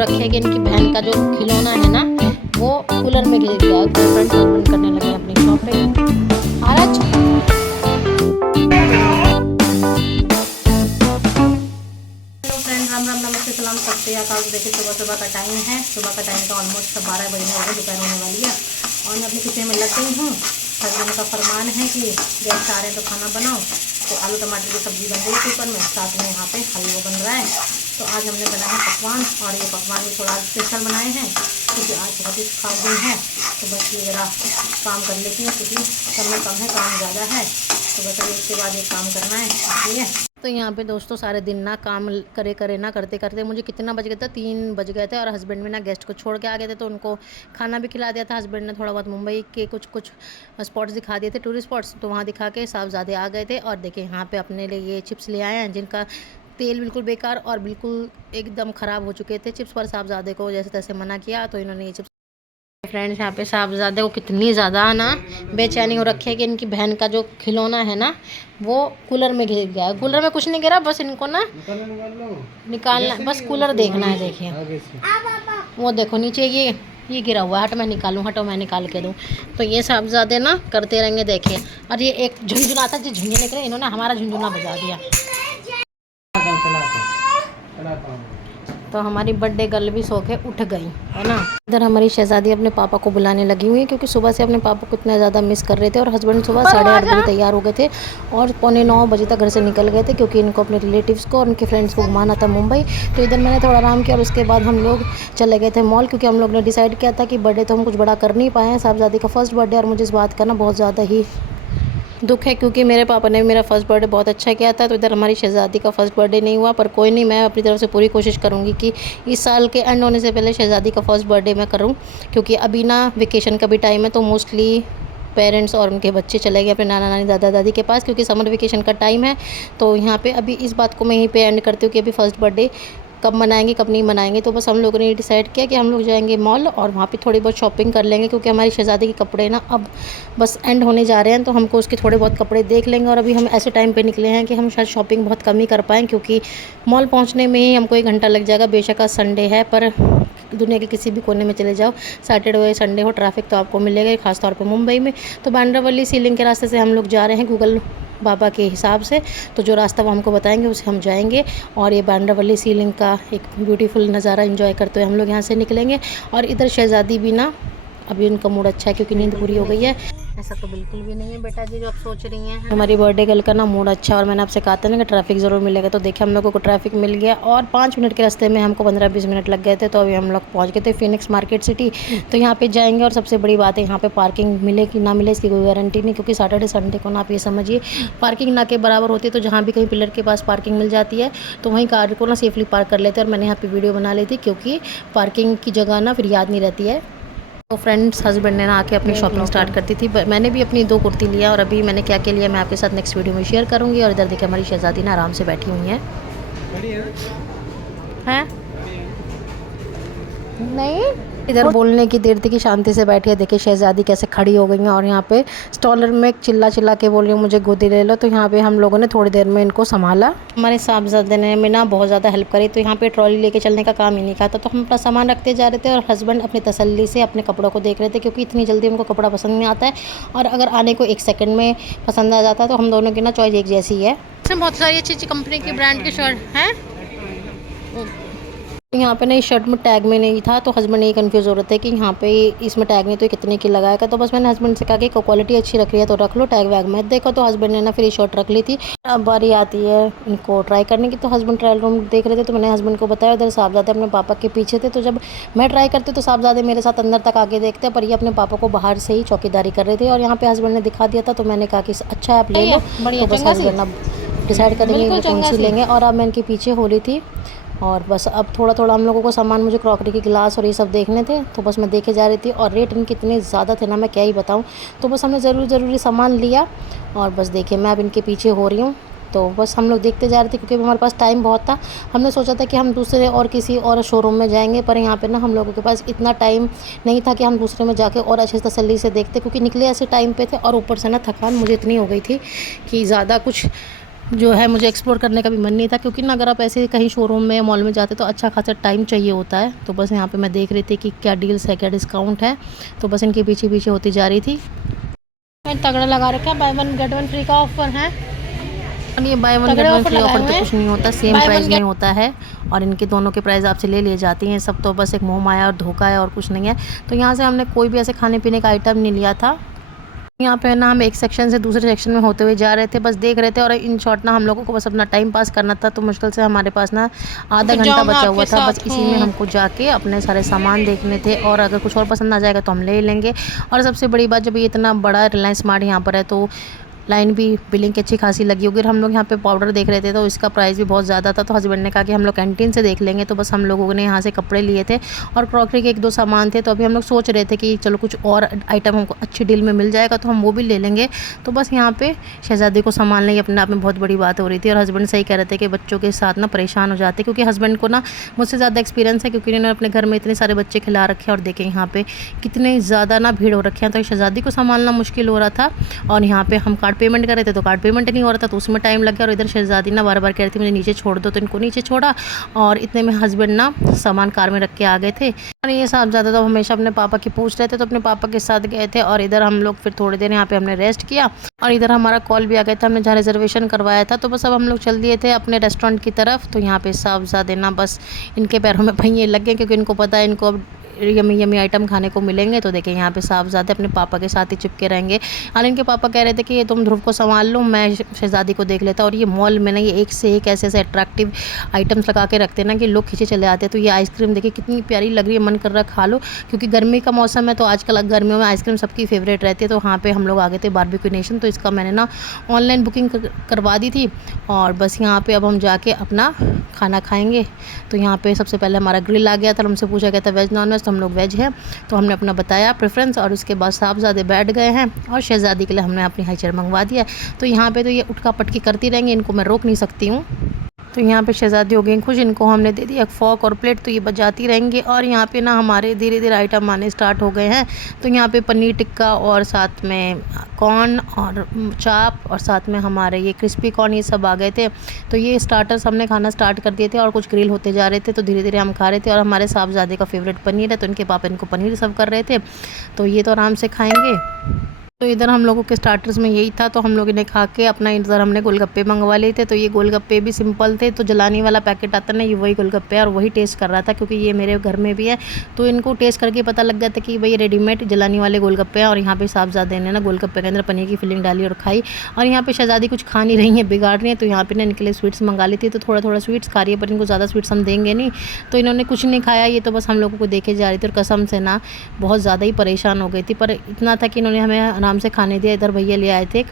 रखे हैं कि इनकी बहन का जो खिलौना है ना वो कूलर में गिर गया। गर्लफ्रेंड हस्बैंड करने लगे अपनी शॉपिंग। आराज राम राम नमस्ते सलाम सबसे आकाश। देखिए सुबह का टाइम है, सुबह का टाइम तो ऑलमोस्ट 12 बजने वाले, दोपहर होने वाली है और मैं अपने किचन में लग गई हूँ। हस्बैंड का फरमान है कि गेस्ट आ रहे हैं तो खाना बनाओ, तो आलू टमाटर की सब्ज़ी बन रही है कुकर में, साथ में यहाँ पे हलवा बन रहा है। तो आज हमने बनाया है पकवान, और ये पकवान भी थोड़ा स्पेशल बनाए हैं क्योंकि आज बहुत ही खास दिन है। तो बस ये ज़रा काम कर लेती हूँ क्योंकि समय कम है, काम ज़्यादा है, तो बस अभी इसके बाद ये काम करना है इसलिए। तो यहाँ पे दोस्तों सारे दिन ना काम करे ना करते करते मुझे कितना बज गया था, 3 बज गए थे। और हस्बैंड भी ना गेस्ट को छोड़ के आ गए थे, तो उनको खाना भी खिला दिया था। हस्बैंड ने थोड़ा बहुत मुंबई के कुछ स्पॉट्स दिखा दिए थे, टूरिस्ट स्पॉट्स, तो वहाँ दिखा के साहबजादे आ गए थे। और देखिए यहाँ पे अपने लिए ये चिप्स ले आए हैं जिनका तेल बिल्कुल बेकार और बिल्कुल एकदम ख़राब हो चुके थे चिप्स, पर साहबजादे को जैसे तैसे मना किया तो इन्होंने ये चिप्स। फ्रेंड्स यहाँ पे साहबजादे को कितनी ज़्यादा ना बेचैनी हो रखी है कि इनकी बहन का जो खिलौना है ना वो कूलर में गिर गया। कूलर में कुछ नहीं गिरा, बस इनको ना निकालना, बस कूलर देखना है। देखिए वो देखो नीचे ये गिरा हुआ है, हट मैं निकालूँ, हटो मैं निकाल के दूँ। तो ये साहबजादे ना करते रहेंगे देखिए। और ये एक झुंझुनाता जो झुंझुने के लिए इन्होंने हमारा झुंझुना बजा दिया। तो हमारी बर्थडे गर्ल भी सो के उठ गई है ना। इधर हमारी शहजादी अपने पापा को बुलाने लगी हुई है क्योंकि सुबह से अपने पापा को इतना ज़्यादा मिस कर रहे थे। और हस्बैंड सुबह 8:30 बजे तैयार हो गए थे और 8:45 बजे तक घर से निकल गए थे क्योंकि इनको अपने रिलेटिव्स को और उनके फ्रेंड्स को घुमाना था मुंबई। तो इधर मैंने थोड़ा आराम किया और उसके बाद हम लोग चले गए थे मॉल, क्योंकि हम लोग ने डिसाइड किया था कि बर्थडे तो हम कुछ बड़ा कर नहीं पाए हैं, साहबजादी का फर्स्ट बर्थडे। और मुझे इस बात का ना बहुत ज़्यादा ही दुख है क्योंकि मेरे पापा ने मेरा फर्स्ट बर्थडे बहुत अच्छा किया था। तो इधर हमारी शहजादी का फर्स्ट बर्थडे नहीं हुआ, पर कोई नहीं, मैं अपनी तरफ से पूरी कोशिश करूँगी कि इस साल के एंड होने से पहले शहजादी का फर्स्ट बर्थडे मैं करूँ, क्योंकि अभी ना वेकेशन का भी टाइम है। तो मोस्टली पेरेंट्स और उनके बच्चे चले गए अपने नाना नानी दादा दादी के पास क्योंकि समर वेकेशन का टाइम है। तो यहाँ पे अभी इस बात को मैं यहीं पे एंड करती हूँ कि अभी फर्स्ट बर्थडे कब मनाएंगे कब नहीं मनाएंगे। तो बस हम लोगों ने डिसाइड किया कि हम लोग जाएंगे मॉल और वहाँ पे थोड़ी बहुत शॉपिंग कर लेंगे, क्योंकि हमारी शहजादी के कपड़े ना अब बस एंड होने जा रहे हैं। तो हमको उसके थोड़े बहुत कपड़े देख लेंगे। और अभी हम ऐसे टाइम पे निकले हैं कि हम शायद शॉपिंग बहुत कम ही कर पाएँ, क्योंकि मॉल पहुँचने में ही हमको 1 घंटा लग जाएगा। बेशक आज संडे है, पर दुनिया के किसी भी कोने में चले जाओ, सैटरडे हो या संडे हो, ट्रैफिक तो आपको मिलेगा, खासतौर पर मुंबई में। तो बांद्रावली सीलिंग के रास्ते से हम लोग जा रहे हैं गूगल बाबा के हिसाब से, तो जो रास्ता वो हमको बताएंगे उसे हम जाएंगे। और ये बांद्रावली सीलिंग का एक ब्यूटीफुल नज़ारा एंजॉय करते हुए हम लोग यहाँ से निकलेंगे। और इधर शहजादी भी ना अभी उनका मूड अच्छा है क्योंकि नींद पूरी हो गई है। ऐसा तो बिल्कुल भी नहीं है बेटा जी जो आप सोच रही हैं। हमारी बर्थडे गर्ल का ना मूड अच्छा है और मैंने आपसे कहा था ना कि ट्रैफिक ज़रूर मिलेगा। तो देखिए हम लोगों को ट्रैफिक मिल गया और 5 मिनट के रास्ते में हमको 15-20 मिनट लग गए थे। तो अभी हम लोग पहुंच गए थे फिनिक्स मार्केट सिटी। तो यहाँ पे जाएंगे और सबसे बड़ी बात है यहाँ पे पार्किंग मिले कि ना मिले इसकी कोई गारंटी नहीं, क्योंकि सैटरडे संडे को ना आप ये समझिए पार्किंग ना के बराबर होती है। तो जहाँ भी कहीं पिलर के पास पार्किंग मिल जाती है तो वहीं कार को ना सेफली पार्क कर लेते हैं। और मैंने यहाँ पर वीडियो बना ली थी क्योंकि पार्किंग की जगह ना फिर याद नहीं रहती है। तो फ्रेंड्स हस्बैंड ने ना आके अपनी शॉपिंग स्टार्ट कर दी थी। मैंने भी अपनी 2 कुर्ती लिया और अभी मैंने क्या क्या लिया मैं आपके साथ नेक्स्ट वीडियो में शेयर करूंगी। और इधर देखिए हमारी शहजादी ना आराम से बैठी हुई हैं। नहीं इधर बोलने की देर थी कि शांति से बैठी है। देखिए शहजादी कैसे खड़ी हो गई हैं और यहाँ पे स्टॉलर में चिल्ला के बोल रही हूँ मुझे गोदी ले लो। तो यहाँ पे हम लोगों ने थोड़ी देर में इनको संभाला। हमारे साहबजादे ने में ना बहुत ज़्यादा हेल्प करी। तो यहाँ पे ट्रॉली लेके चलने का काम ही नहीं खाता। तो हम अपना सामान रखते जा रहे थे और हस्बैंड अपनी तसल्ली से अपने कपड़ों को देख रहे थे, क्योंकि इतनी जल्दी उनको कपड़ा पसंद नहीं आता है। और अगर आने को 1 सेकेंड में पसंद आ जाता है तो हम दोनों की ना चॉइस एक जैसी है। इसमें बहुत सारी अच्छी अच्छी कंपनी की ब्रांड की शर्ट हैं। यहाँ पे ना इस शर्ट में टैग में नहीं था, तो हस्बैंड ये कंफ्यूज हो रहे थे कि यहाँ पे इसमें टैग नहीं तो कितने की लगाएगा। तो बस मैंने हस्बैंड से कहा कि क्वालिटी अच्छी रख रही है तो रख लो, टैग वैग मत देखो। तो हस्बैंड ने ना फिर ये शर्ट रख ली थी। अब बारी आती है इनको ट्राई करने की। तो हस्बैंड ट्रायल रूम देख रहे थे तो मैंने हस्बैंड को बताया। उधर साहबजादे अपने पापा के पीछे थे। तो जब मैं ट्राई करती तो साहबजादे मेरे साथ अंदर तक आगे देखते, पर ये अपने पापा को बाहर से ही चौकीदारी कर रहे थे। और यहाँ पे हस्बैंड ने दिखा दिया था तो मैंने कहा कि अच्छा है आप ले लो। तो बस हस्बैंड अब डिसाइड करेंगे कौन सी लेंगे। और अब मैं इनके पीछे हो रही थी और बस अब थोड़ा थोड़ा हम लोगों को सामान, मुझे क्रॉकरी के गिलास और ये सब देखने थे। तो बस मैं देखे जा रही थी और रेट इनके इतने ज़्यादा थे ना मैं क्या ही बताऊं। तो बस हमने ज़रूरी सामान लिया और बस देखिए मैं अब इनके पीछे हो रही हूँ। तो बस हम लोग देखते जा रहे थे क्योंकि हमारे पास टाइम बहुत था। हमने सोचा था कि हम दूसरे और किसी और शोरूम में जाएंगे, पर यहाँ पे ना हम लोगों के पास इतना टाइम नहीं था कि हम दूसरे में जाके और अच्छे तसल्ली से देखते, क्योंकि निकले ऐसे टाइम पे थे और ऊपर से ना थकान मुझे इतनी हो गई थी कि ज़्यादा कुछ जो है मुझे एक्सप्लोर करने का भी मन नहीं था, क्योंकि ना अगर आप ऐसे कहीं शोरूम में मॉल में जाते तो अच्छा खासा टाइम चाहिए होता है। तो बस यहाँ पे मैं देख रही थी कि क्या डील्स है, क्या डिस्काउंट है, तो बस इनके पीछे पीछे होती जा रही थी। तगड़ा लगा रखा है, by one get one free का ऑफर है। और ये by one get one free offer तो कुछ नहीं होता, सेम प्राइस में होता है और इनके दोनों के प्राइस आपसे ले लिए जाती हैं। सब तो बस एक मोह माया और धोखा है और कुछ नहीं है। तो यहाँ से हमने कोई भी ऐसे खाने पीने का आइटम नहीं लिया था। यहाँ पे ना हम एक सेक्शन से दूसरे सेक्शन में होते हुए जा रहे थे, बस देख रहे थे। और इन शॉर्ट ना हम लोगों को बस अपना टाइम पास करना था, तो मुश्किल से हमारे पास ना आधा घंटा बचा हुआ था। बस इसी में हमको जाके अपने सारे सामान देखने थे, और अगर कुछ और पसंद आ जाएगा तो हम ले लेंगे। और सबसे बड़ी बात, जब ये इतना बड़ा रिलायंस स्मार्ट यहाँ पर है तो लाइन भी बिलिंग की अच्छी खासी लगी होगी। हम लोग यहाँ पे पाउडर देख रहे थे तो इसका प्राइस भी बहुत ज़्यादा था, तो हस्बैंड ने कहा कि हम लोग कैंटीन से देख लेंगे। तो बस हम लोगों ने यहाँ से कपड़े लिए थे और क्रॉकरी के एक दो सामान थे। तो अभी हम लोग सोच रहे थे कि चलो कुछ और आइटम हमको अच्छी डील में मिल जाएगा तो हम वो भी ले लेंगे। तो बस यहाँ पे शहज़ादी को संभालना ही अपने आप में बहुत बड़ी बात हो रही थी। और हस्बैंड सही कह रहे थे कि बच्चों के साथ ना परेशान हो जाते, क्योंकि हस्बैंड को ना मुझसे ज़्यादा एक्सपीरियंस है, क्योंकि इन्होंने अपने घर में इतने सारे बच्चे खिला रखे हैं। और देखें यहाँ पे कितने ज़्यादा ना भीड़ हो रखे हैं, तो शहज़ादी को संभालना मुश्किल हो रहा था। और यहाँ पे हम कार्ड पेमेंट कर रहे थे तो कार्ड पेमेंट नहीं हो रहा था, तो उसमें टाइम लग गया। और इधर शहज़ादी ना बार बार कह रही थी मुझे नीचे छोड़ दो, तो इनको नीचे छोड़ा और इतने में हस्बैंड ना सामान कार में रख के आ गए थे। और ये साहबजादा तो हमेशा अपने पापा की पूछ रहे थे, तो अपने पापा के साथ गए थे। और इधर हम लोग फिर थोड़ी देर यहाँ पे हमने रेस्ट किया, और इधर हमारा कॉल भी आ गया था, हमने जहाँ रिजर्वेशन करवाया था। तो बस अब हम लोग चल दिए थे अपने रेस्टोरेंट की तरफ। तो यहाँ पे साहबजादे ना बस इनके पैरों में पहिए लग गए, क्योंकि इनको पता है इनको अब यमी यमी आइटम खाने को मिलेंगे। तो देखें यहाँ पे साहबजादे अपने पापा के साथ ही चिपके रहेंगे। और इनके पापा कह रहे थे कि ये तुम ध्रुव को संभाल लो, मैं शहज़ादी को देख लेता। और ये मॉल में ना ये एक से एक ऐसे ऐसे अट्रैक्टिव आइटम्स लगा के रखते हैं ना कि लोग खींचे चले आते हैं। तो ये आइसक्रीम देखिए कितनी प्यारी लग रही है, मन कर रहा खा लो, क्योंकि गर्मी का मौसम है। तो आजकल गर्मियों में आइसक्रीम सबकी फेवरेट रहती है। तो वहाँ पे हम लोग आ गए थे बारबेक्यू नेशन, तो इसका मैंने ना ऑनलाइन बुकिंग करवा दी थी। और बस यहाँ पे अब हम जाके अपना खाना खाएंगे। तो यहाँ पे सबसे पहले हमारा ग्रिल आ गया था, हमसे पूछा गया था वेज नॉन वेज, तो हम लोग वेज है। तो हमने अपना बताया प्रेफरेंस, और उसके बाद साहबजादे बैठ गए हैं और शहज़ादी के लिए हमने अपनी हाई चेयर मंगवा दिया। तो यहाँ पे तो ये उठका पटकी करती रहेंगी, इनको मैं रोक नहीं सकती हूँ। तो यहाँ पे शहज़ादी हो गई खुश, इनको हमने दे दिया फॉक और प्लेट, तो ये बजाती रहेंगी। और यहाँ पे ना हमारे धीरे धीरे आइटम आने स्टार्ट हो गए हैं। तो यहाँ पे पनीर टिक्का और साथ में कॉर्न और चाप और साथ में हमारे ये क्रिस्पी कॉर्न, ये सब आ गए थे। तो ये स्टार्टर्स हमने खाना स्टार्ट कर दिए थे और कुछ ग्रिल होते जा रहे थे, तो धीरे धीरे हम खा रहे थे। और हमारे साहबजादे का फेवरेट पनीर है, तो इनके पापा इनको पनीर सर्व कर रहे थे। तो ये तो आराम से खाएँगे। तो इधर हम लोगों के स्टार्टर्स में यही था, तो हम लोगों ने खा के अपना इधर हमने गोलगप्पे मंगवा लिए थे। तो ये गोलगप्पे भी सिंपल थे, तो जलानी वाला पैकेट आता ना, ये वही गोलगप्पे और वही टेस्ट कर रहा था, क्योंकि ये मेरे घर में भी है। तो इनको टेस्ट करके पता लग गया था कि भाई रेडीमेड जलानी वाले गोलगप्पे हैं। और यहाँ पे साहबजादे ने ना गोलगप्पे के अंदर पनीर की फिलिंग डाली और खाई। और यहाँ पे शहज़ादी कुछ खा नहीं रही है, बिगाड़ रही है। तो यहाँ पे ना इनके लिए स्वीट्स मंगा ली थी, तो थोड़ा थोड़ा स्वीट्स खा रही है, पर इनको ज़्यादा स्वीट्स हम देंगे नहीं। तो इन्होंने कुछ नहीं खाया, ये तो बस हम लोगों को देखे जा रही थी। और कसम से ना बहुत ज़्यादा ही परेशान हो गई थी, पर इतना था कि इन्होंने हमें आराम से खाने दिया। इधर भैया ले आए थे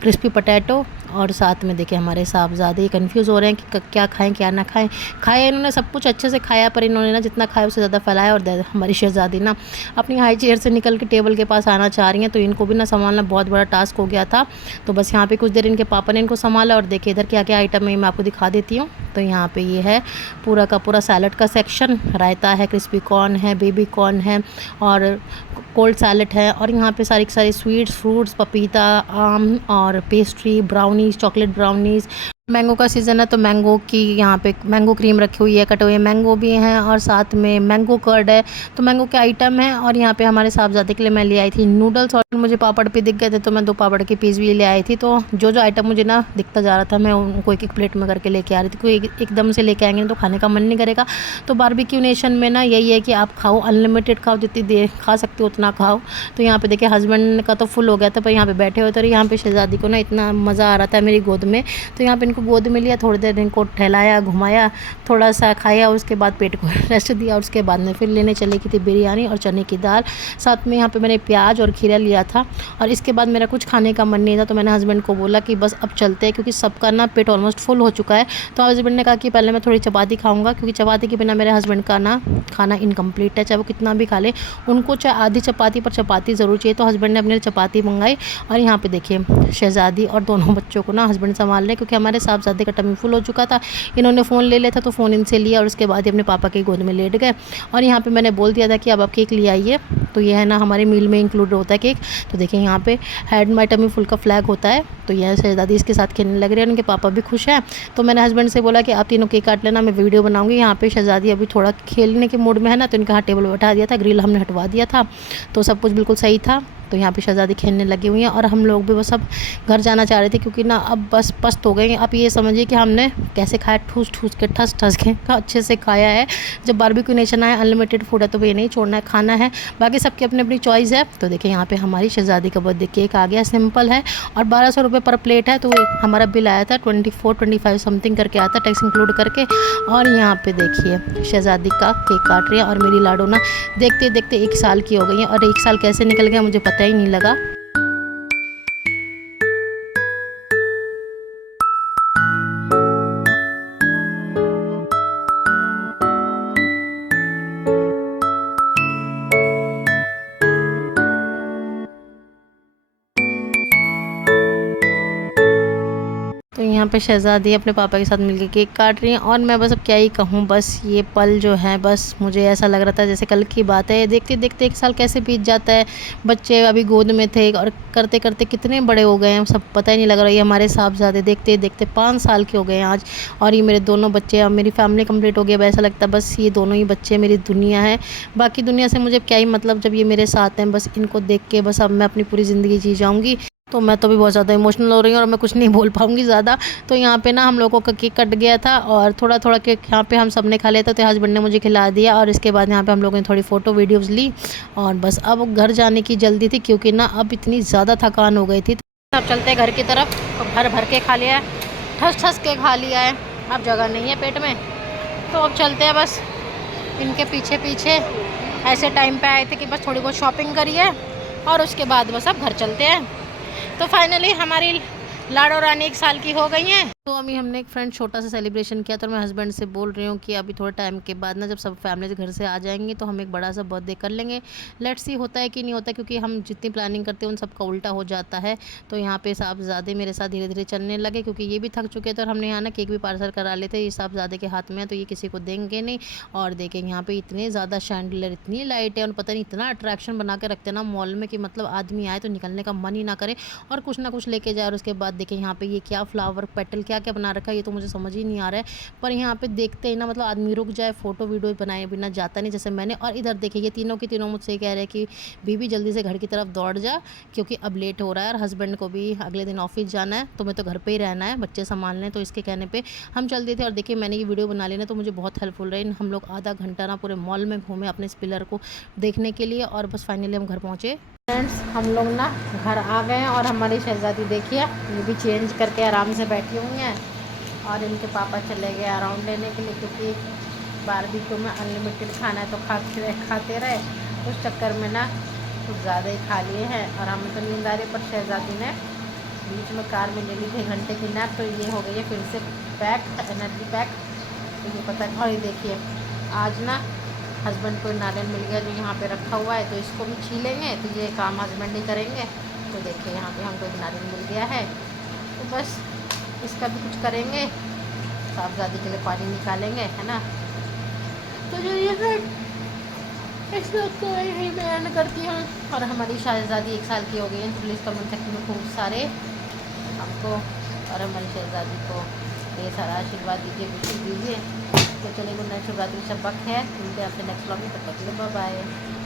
क्रिस्पी पोटैटो, और साथ में देखिए हमारे साहबजादे कंफ्यूज़ हो रहे हैं कि क्या खाएं क्या ना खाएं। खाया इन्होंने सब कुछ अच्छे से खाया, पर इन्होंने ना जितना खाया उससे ज़्यादा फैलाया। और हमारी शहज़ादी ना अपनी हाई चेयर से निकल के टेबल के पास आना चाह रही हैं, तो इनको भी ना संभालना बहुत बड़ा टास्क हो गया था। तो बस यहाँ पे कुछ देर इनके पापा ने इनको संभाला। और देखिए इधर क्या क्या आइटम है मैं आपको दिखा देती हूँ। तो यहाँ पे ये है पूरा का पूरा सैलड का सेक्शन, रायता है, क्रिस्पी कॉर्न है, बेबी कॉर्न है और कोल्ड सैलड है। और यहाँ पे सारी सारी स्वीट्स, फ्रूट्स, पपीता, आम और pastry, brownies, chocolate brownies. Mango का सीज़न है, तो मैंगो की यहाँ पे मैंगो क्रीम रखी हुई है, कटे हुए मैंगो भी हैं और साथ में मैंगो कर्ड है। तो मैंगो के आइटम है। और यहाँ पे हमारे साहबजादे के लिए मैं ले आई थी नूडल्स, और मुझे पापड़ भी दिख गए थे, तो मैं 2 पापड़ के पीस भी ले आई थी। तो जो जो आइटम मुझे ना दिखता जा रहा था मैं उनको एक एक प्लेट में करके लेके आ रही थी, क्योंकि एकदम से लेके आएंगे तो खाने का मन नहीं करेगा। तो बारबेक्यू नेशन में ना यही है कि आप खाओ, अनलिमिटेड खाओ, जितनी देर खा सकते हो उतना खाओ। तो यहाँ पे देखिए हस्बैंड का तो फुल हो गया था, पर यहाँ पे बैठे हुए थे। और यहाँ पे शहज़ादी को ना इतना मज़ा आ रहा था मेरी गोद में, तो यहाँ पे इनको गोद में लिया, थोड़ी देर इनको टहलाया, घुमाया, थोड़ा सा खाया, उसके बाद पेट को रेस्ट दिया। और उसके बाद में फिर लेने चली की थी बिरयानी और चने की दाल, साथ में यहाँ पे मैंने प्याज और खीरा लिया था। और इसके बाद मेरा कुछ खाने का मन नहीं था, तो मैंने हस्बैंड को बोला कि बस अब चलते हैं, क्योंकि सबका ना पेट ऑलमोस्ट फुल हो चुका है। तो हस्बैंड ने कहा कि पहले मैं थोड़ी चपाती खाऊंगा, क्योंकि चपाती के बिना मेरे हस्बैंड का ना खाना इनकम्प्लीट है, चाहे वो कितना भी खा ले, उनको चाहे आधी चपाती पर चपाती ज़रूर चाहिए। तो हस्बैंड ने अपने लिए चपाती मंगाई। और यहाँ पे देखिए शहज़ादी और दोनों बच्चों को ना हस्बैंड संभाल रहे हैं, क्योंकि हमारे साहबजादे का टमी फुल हो चुका था। इन्होंने फ़ोन ले लिया था तो फ़ोन इनसे लिया और उसके बाद ही अपने पापा की गोद में लेट गए। और यहाँ पे मैंने बोल दिया था कि अब आप केक ले आइए। तो ये है ना हमारे मील में इंक्लूड होता है केक। तो देखिए यहाँ पे हैड माई टमी फुल का फ्लैग होता है। तो यह शहज़ादी इसके साथ खेलने लग रही है, उनके पापा भी खुश हैं। तो मैंने हस्बैंड से बोला कि आप तीनों केक काट लेना, मैं वीडियो बनाऊंगी। यहाँ पे शहज़ादी अभी थोड़ा खेलने के मूड में है ना, तो इनका टेबल बैठा दिया था, ग्रिल हमने हटवा दिया था, तो सब कुछ बिल्कुल सही था। तो यहाँ पे शहज़ादी खेलने लगी हुई हैं और हम लोग भी बस अब घर जाना चाह रहे थे, क्योंकि ना अब बस पस्त हो गए। आप ये समझिए कि हमने कैसे खाया, ठूस ठूस के ठस ठस के अच्छे से खाया है। जब बारबेक्यू नेशन आया, अनलिमिटेड फूड है तो ये नहीं छोड़ना है, खाना है। बाकी सबकी अपनी अपनी चॉइस है। तो देखिए यहाँ पे हमारी शहज़ादी का बर्थडे केक आ गया, सिंपल है और 1200 रुपये पर प्लेट है। तो हमारा बिल आया था 24-25 समथिंग करके आया था, टैक्स इंक्लूड करके। और यहाँ पे देखिए शहज़ादी का केक काट रही है और मेरी लाडो ना देखते देखते 1 साल की हो गई है। और 1 साल कैसे निकल गया मुझे पता ही नहीं लगा। तो यहाँ पे शहज़ादी अपने पापा के साथ मिलके केक काट रही हैं और मैं बस अब क्या ही कहूँ, बस ये पल जो है बस मुझे ऐसा लग रहा था जैसे कल की बात है। देखते देखते 1 साल कैसे बीत जाता है। बच्चे अभी गोद में थे और करते करते कितने बड़े हो गए हैं, सब पता ही नहीं लग रहा। ये हमारे साहबज़ादे देखते देखते 5 साल के हो गए हैं आज। और ये मेरे दोनों बच्चे, अब मेरी फैमिली कंप्लीट हो गई। अब ऐसा लगता है बस ये दोनों ही बच्चे मेरी दुनिया है। बाकी दुनिया से मुझे क्या ही मतलब, जब ये मेरे साथ हैं बस इनको देख के बस अब मैं अपनी पूरी ज़िंदगी जी जाऊँगी। तो मैं तो भी बहुत ज़्यादा इमोशनल हो रही हूँ और मैं कुछ नहीं बोल पाऊँगी ज़्यादा। तो यहाँ पे ना हम लोगों का केक कट गया था और थोड़ा थोड़ा केक यहाँ पे हम सब ने खा लिया था। तो हस्बैंड ने मुझे खिला दिया और इसके बाद यहाँ पे हम लोगों ने थोड़ी फ़ोटो वीडियोज़ ली और बस अब घर जाने की जल्दी थी, क्योंकि ना अब इतनी ज़्यादा थकान हो गई थी। अब चलते घर की तरफ। तो भर भर के खा लिया है, ठस ठस के खा लिया है, अब जगह नहीं है पेट में। तो अब चलते हैं बस इनके पीछे पीछे। ऐसे टाइम पे आए थे कि बस थोड़ी बहुत शॉपिंग करिए और उसके बाद बस अब घर चलते हैं। तो फाइनली हमारी लाडो रानी 1 साल की हो गई हैं। तो अभी हमने एक फ्रेंड छोटा सा सेलिब्रेशन किया। तो मैं हस्बैंड से बोल रही हूँ कि अभी थोड़े टाइम के बाद ना जब सब फैमिली घर से आ जाएंगी तो हम एक बड़ा सा बर्थडे कर लेंगे। लेट्स सी होता है कि नहीं होता, क्योंकि हम जितनी प्लानिंग करते हैं उन सबका उल्टा हो जाता है। तो यहाँ पे साहबज़ादे मेरे साथ धीरे धीरे चलने लगे, क्योंकि ये भी थक चुके थे और हमने यहाँ ना केक भी पार्सल करा लेते। ये साहबज़ादे के हाथ में है तो ये किसी को देंगे नहीं। और देखेंगे यहाँ पे इतने ज़्यादा शैंडलर, इतनी लाइट है और पता नहीं इतना अट्रैक्शन बना के रखते हैं ना मॉल में कि मतलब आदमी आए तो निकलने का मन ही ना करे और कुछ ना कुछ लेके जाए। और उसके बाद देखें यहाँ पे ये क्या फ्लावर पेटल क्या क्या बना रखा है, ये तो मुझे समझ ही नहीं आ रहा है। पर यहाँ पे देखते ही ना मतलब आदमी रुक जाए, फ़ोटो वीडियो बनाए बिना जाता नहीं जैसे मैंने। और इधर देखिए ये तीनों की तीनों मुझसे कह रहे हैं कि बीबी जल्दी से घर की तरफ दौड़ जा, क्योंकि अब लेट हो रहा है और हस्बैंड को भी अगले दिन ऑफिस जाना है, तो मैं तो घर पे ही रहना है, बच्चे संभालने। तो इसके कहने पे हम चल दिए थे। और देखिए मैंने ये वीडियो बना लेना तो मुझे बहुत हेल्पफुल रही। हम लोग आधा घंटा ना पूरे मॉल में घूमे अपने इस पिलर को देखने के लिए और बस फाइनली हम घर पहुँचे। फ्रेंड्स हम लोग ना घर आ गए हैं और हमारी शहज़ादी देखिए ये भी चेंज करके आराम से बैठी हुई हैं और इनके पापा चले गए अराउंड लेने के लिए, क्योंकि बारबेक्यू में अनलिमिटेड खाना है तो खाते रहे। उस चक्कर में ना कुछ ज़्यादा ही खा लिए हैं और हमें तो नींद आ रही। पर शहज़ादी ने बीच में कार में ले ली थी घंटे की नैप, तो ये हो गई है फिर से पैक, एनर्जी पैक। तो ये पता है। और ये देखिए आज ना हस्बैंड को नारियल मिल गया जो यहाँ पे रखा हुआ है, तो इसको भी छीलेंगे। तो ये काम हस्बैंड ही करेंगे। तो देखिए यहाँ पे हमको एक नारियल मिल गया है, तो बस इसका भी कुछ करेंगे, साहबज़ादी के लिए पानी निकालेंगे, है ना। तो जो ये है इस वक्त तो यही मैं एंड करती हूँ। और हमारी शहज़ादी 1 साल की हो गई है। तो प्लीज़ कमेंट सेक्शन में खूब सारे हमको और हमारी शहज़ादी को ढेर सारा आशीर्वाद दीजिए, विश दीजिए। तो चलिए गुड नाइट, शुभ रात्रि, शब बख़ैर। मिलते हैं आपसे नेक्स्ट व्लॉग में, तब तक के लिए बाय बाय।